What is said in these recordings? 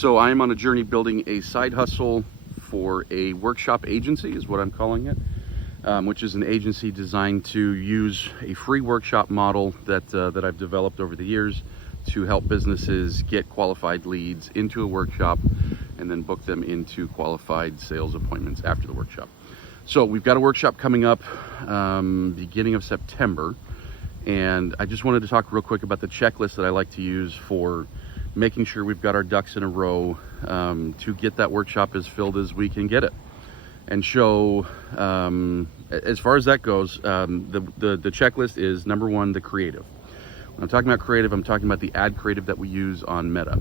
So I'm on a journey building a side hustle for a workshop agency, is what I'm calling it, which is an agency designed to use a free workshop model that I've developed over the years to help businesses get qualified leads into a workshop and then book them into qualified sales appointments after the workshop. So we've got a workshop coming up beginning of September, and I just wanted to talk real quick about the checklist that I like to use for making sure we've got our ducks in a row to get that workshop as filled as we can get it. And show, as far as that goes, the checklist is number one, the creative. When I'm talking about creative, I'm talking about the ad creative that we use on Meta.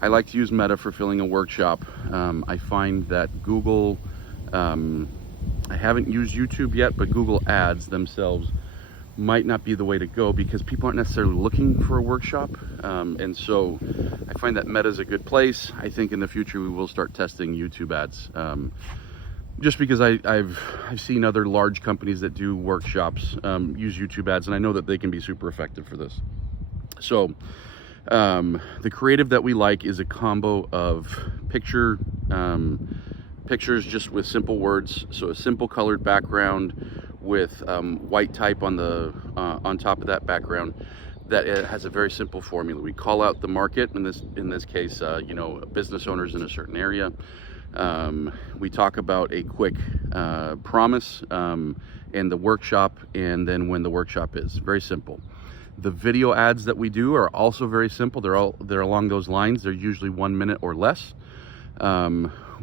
I like to use Meta for filling a workshop. I find that Google, I haven't used YouTube yet, but Google ads themselves might not be the way to go because people aren't necessarily looking for a workshop. And so I find that Meta is a good place. I think in the future we will start testing YouTube ads. Just because I've seen other large companies that do workshops use YouTube ads, and I know that they can be super effective for this. So the creative that we like is a combo of pictures just with simple words, so a simple colored background with white type on the on top of that background. That it has a very simple formula. We call out the market, in this case, business owners in a certain area. We talk about a quick promise and the workshop, and then when the workshop is. Very simple. The video ads that we do are also very simple. They're along those lines. They're usually 1 minute or less,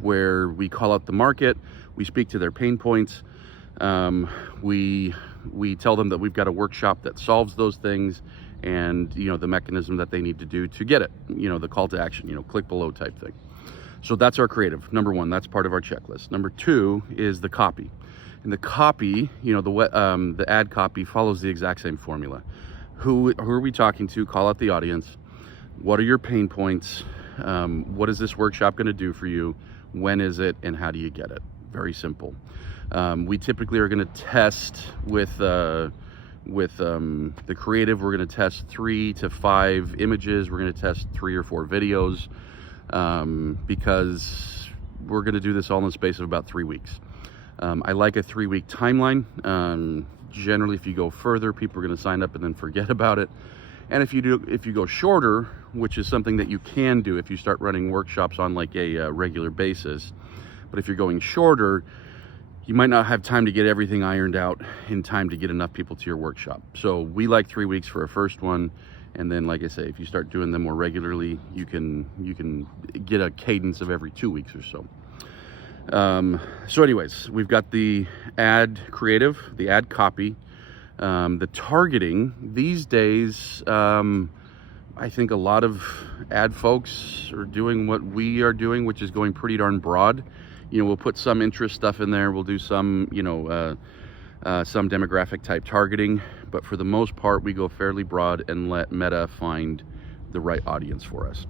where we call out the market, we speak to their pain points, we tell them that we've got a workshop that solves those things, and the mechanism that they need to do to get it, the call to action, click below type thing. So that's our creative. Number one, that's part of our checklist. Number two is the copy. And the copy, the ad copy follows the exact same formula. Who are we talking to? Call out the audience. What are your pain points? What is this workshop going to do for you? When is it? And how do you get it? Very simple. We typically are going to test with the creative. We're going to test 3 to 5 images. We're going to test 3 or 4 videos. Because we're going to do this all in the space of about 3 weeks. I like a 3-week timeline. Generally, if you go further, people are going to sign up and then forget about it. And if you go shorter, which is something that you can do if you start running workshops on like a regular basis, but if you're going shorter, you might not have time to get everything ironed out in time to get enough people to your workshop. So we like 3 weeks for a first one. And then, like I say, if you start doing them more regularly, you can get a cadence of every 2 weeks or so. So anyways, we've got the ad creative, the ad copy, the targeting. These days, I think a lot of ad folks are doing what we are doing, which is going pretty darn broad. We'll put some interest stuff in there. We'll do some, some demographic type targeting, but for the most part, we go fairly broad and let Meta find the right audience for us.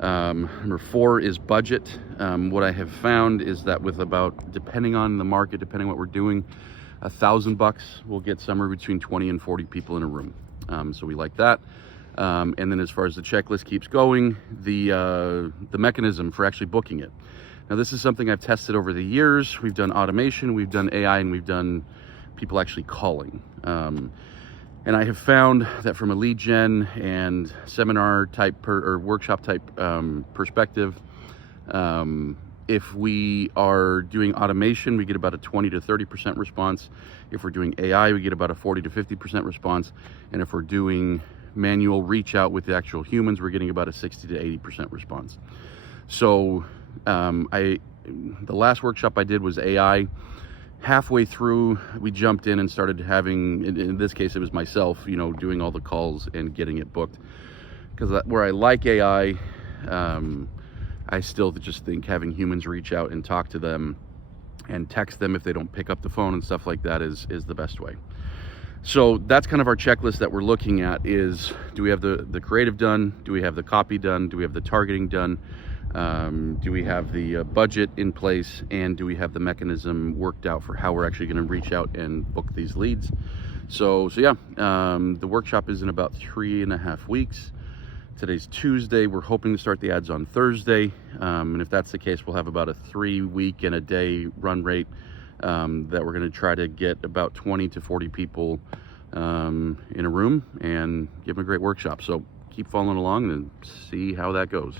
Number 4 is budget. What I have found is that with about, depending on the market, depending on what we're doing, $1,000, we'll get somewhere between 20 and 40 people in a room. So we like that. And then as far as the checklist keeps going, the mechanism for actually booking it. Now, this is something I've tested over the years. We've done automation, we've done AI, and we've done people actually calling. And I have found that from a lead gen and seminar type or workshop type perspective, if we are doing automation, we get about a 20 to 30% response. If we're doing AI, we get about a 40 to 50% response. And if we're doing manual reach out with the actual humans, we're getting about a 60 to 80% response. So the last workshop I did was AI. Halfway through, we jumped in and started having, in this case, it was myself, doing all the calls and getting it booked. Because where I like AI, I still just think having humans reach out and talk to them and text them if they don't pick up the phone and stuff like that is the best way. So that's kind of our checklist that we're looking at is, do we have the creative done? Do we have the copy done? Do we have the targeting done? Do we have the budget in place, and do we have the mechanism worked out for how we're actually going to reach out and book these leads? So yeah, the workshop is in about 3.5 weeks. Today's Tuesday. We're hoping to start the ads on Thursday. And if that's the case, we'll have about a 3-week and a day run rate that we're going to try to get about 20 to 40 people in a room and give them a great workshop. So keep following along and see how that goes.